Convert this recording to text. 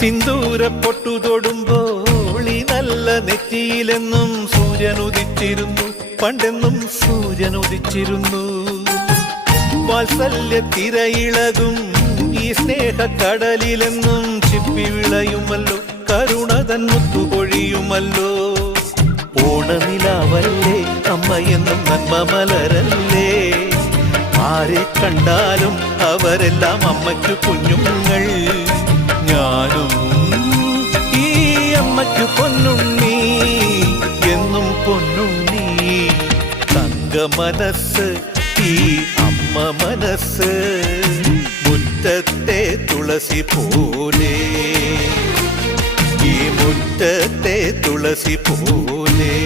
സിന്ദൂര പൊട്ടു തൊടുമ്പോൾ ഈ നല്ല നെറ്റിയിലെന്നും സൂര്യൻ ഉദിച്ചിരുന്നു, പണ്ടെന്നും സൂര്യൻ ഉദിച്ചിരുന്നു. വാത്സല്യ തിരയിളകും ഈ സ്നേഹക്കടലിലെന്നും ചിപ്പി വിളയുമല്ലോ, കരുണ തൻ മുത്തുപൊഴിയുമല്ലോ. ഓണനിലാവല്ലേ അമ്മയെന്നും നന്മ മലരല്ലേ, ആരെ കണ്ടാലും അവരെല്ലാം അമ്മയ്ക്കു കുഞ്ഞുങ്ങൾ. ഞാനും ഈ അമ്മയ്ക്കു പൊന്നുണ്ണി, എന്നും പൊന്നുണ്ണി. തങ്ക മനസ്സ് ഈ അമ്മ മനസ്സ്, മുറ്റത്തെ തുളസി പോലെ, ഈ മുറ്റത്തെ തുളസി പോലെ.